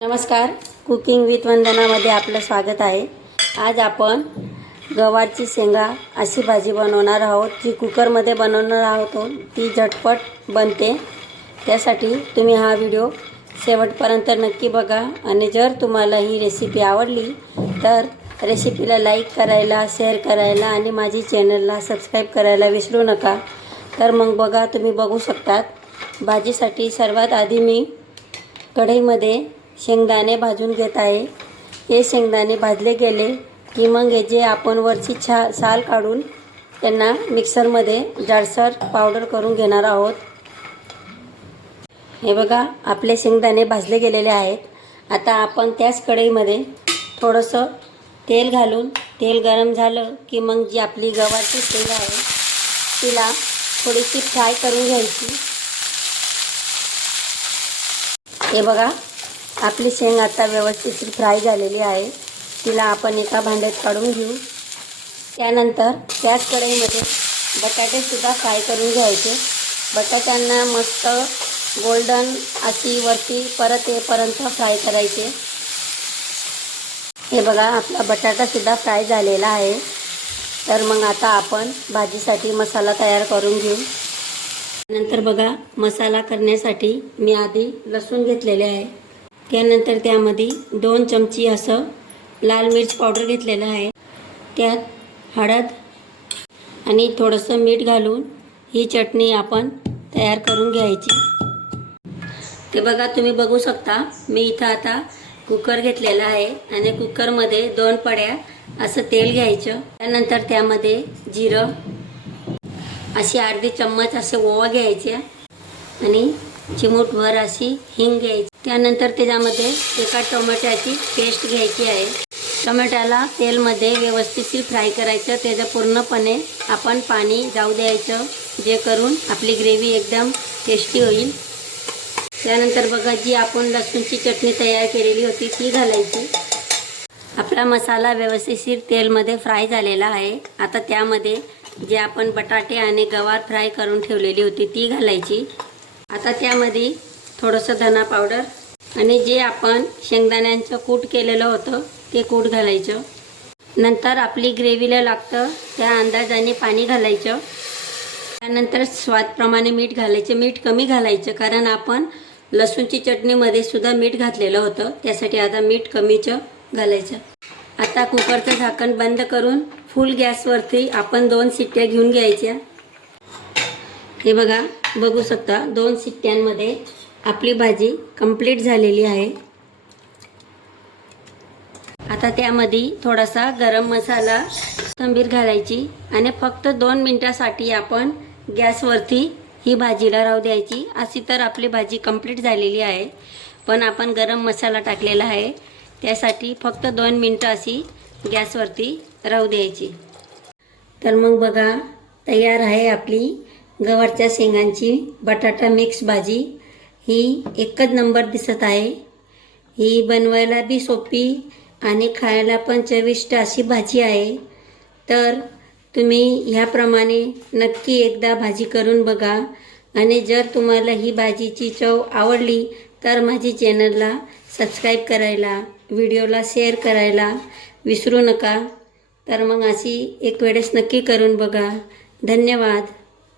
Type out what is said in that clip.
नमस्कार. Cooking with वंदनामध्ये आपलं स्वागत आहे. आज आपण गवारची शेंगा अशी भाजी बनवणार आहोत जी कुकरमध्ये बनवणार आहोत. ती झटपट बनते. त्यासाठी तुम्ही हा व्हिडिओ शेवटपर्यंत नक्की बघा. आणि जर तुम्हाला ही रेसिपी आवडली तर रेसिपीला लाईक करायला शेअर करायला आणि माझी चॅनलला सबस्क्राईब करायला विसरू नका. तर मग बघा तुम्ही बघू शकतात. भाजीसाठी सर्वात आधी मी कढईमध्ये शेंगदाणे भाजून घेत आहे. हे शेंगदाणे भाजले गेले की मग हे जे आपण वरची छा साल काढून त्यांना मिक्सरमध्ये जाडसर पावडर करून घेणार आहोत. हे बघा आपले शेंगदाणे भाजले गेलेले आहेत. आता आपण त्याच कढईमध्ये थोडंसं तेल घालून तेल गरम झालं की मग जी आपली गव्हाची शेंग आहे तिला थोडीशी फ्राय करून घ्यायची. हे बघा आपली शेंग आता व्यवस्थित फ्राय झालेली आहे. तिला आपण एका भांड्यात काढून घेऊ. त्यानंतर त्याच कढईमध्ये बटाटेसुद्धा फ्राय करून घ्यायचे. बटाट्यांना मस्त गोल्डन अशी वरती परत येपर्यंत फ्राय करायचे. हे बघा आपला बटाटासुद्धा फ्राय झालेला आहे. तर मग आता आपण भाजीसाठी मसाला तयार करून घेऊ. नंतर बघा मसाला करण्यासाठी मी आधी लसूण घेतलेले आहे. त्यानंतर त्यामध्ये दोन चमची असं लाल मिर्च पावडर घेतलेलं आहे. त्यात हळद आणि थोडंसं मीठ घालून ही चटणी आपण तयार करून घ्यायची. ते बघा तुम्ही बघू शकता मी इथं आता कुकर घेतलेला आहे आणि कुकरमध्ये दोन पड्या असं तेल घ्यायचं. त्यानंतर त्यामध्ये जिरं अशी अर्धी चम्मच असे ओवा घ्यायचे आणि चिमूटभर अशी हिंग घ्यायची. त्यानंतर त्याच्यामध्ये एका टोमॅटोची पेस्ट घ्यायची आहे. टोमॅटोला तेलमध्ये व्यवस्थित फ्राय करायचं. त्याचं पूर्णपणे आपण पाणी जाऊ द्यायचं जे करून आपली ग्रेव्ही एकदम टेस्टी होईल. त्यानंतर बघा जी आपण लसूणची चटणी तयार केलेली होती ती घालायची. आपला मसाला व्यवस्थित तेलमध्ये फ्राय झालेला आहे. आता त्यामध्ये जे आपण बटाटे आणि गवार फ्राय करून ठेवलेली होती ती घालायची. आता त्यामध्ये थोडंसं धना पावडर आणि जे आपण शेंगदाण्यांचं कूट केलेलं होतं ते कूट घालायचं. नंतर आपली ग्रेव्हीला लागतं त्या अंदाजाने पाणी घालायचं. त्यानंतर स्वादप्रमाणे मीठ घालायचं. मीठ कमी घालायचं कारण आपण लसूणची चटणीमध्ये सुद्धा मीठ घातलेलं होतं. त्यासाठी आता मीठ कमीचं घालायचं. आता कुकरचं झाकण बंद करून फुल गॅसवरती आपण दोन शिट्ट्या घेऊन घ्यायच्या. हे बघा बघू शकता दोन शिट्ट्यांमध्ये आपली भाजी कंप्लीट झालेली आहे. आता त्यामध्ये थोडासा गरम मसाला थंबीर घालायची आणि फक्त दोन मिनटासाठी आपण गॅसवरती ही भाजीला राहू द्यायची. अशी तर आपली भाजी कंप्लीट झालेली आहे. पण आपण गरम मसाला टाकलेला आहे. त्यासाठी फक्त दोन मिनटं अशी गॅसवरती राहू द्यायची. तर मग बघा तयार आहे आपली गवारच्या शेंगांची बटाटा मिक्स भाजी. ही एकच नंबर दिसत आहे. ही बनवायला बी सोपी आणि खायला पण चविष्ट अशी भाजी आहे. तर तुम्ही ह्याप्रमाणे नक्की एकदा भाजी करून बघा. आणि जर तुम्हाला ही भाजीची चव आवडली तर माझी चॅनलला सबस्क्राईब करायला व्हिडिओला शेअर करायला विसरू नका. तर मग अशी एक वेळेस नक्की करून बघा. धन्यवाद.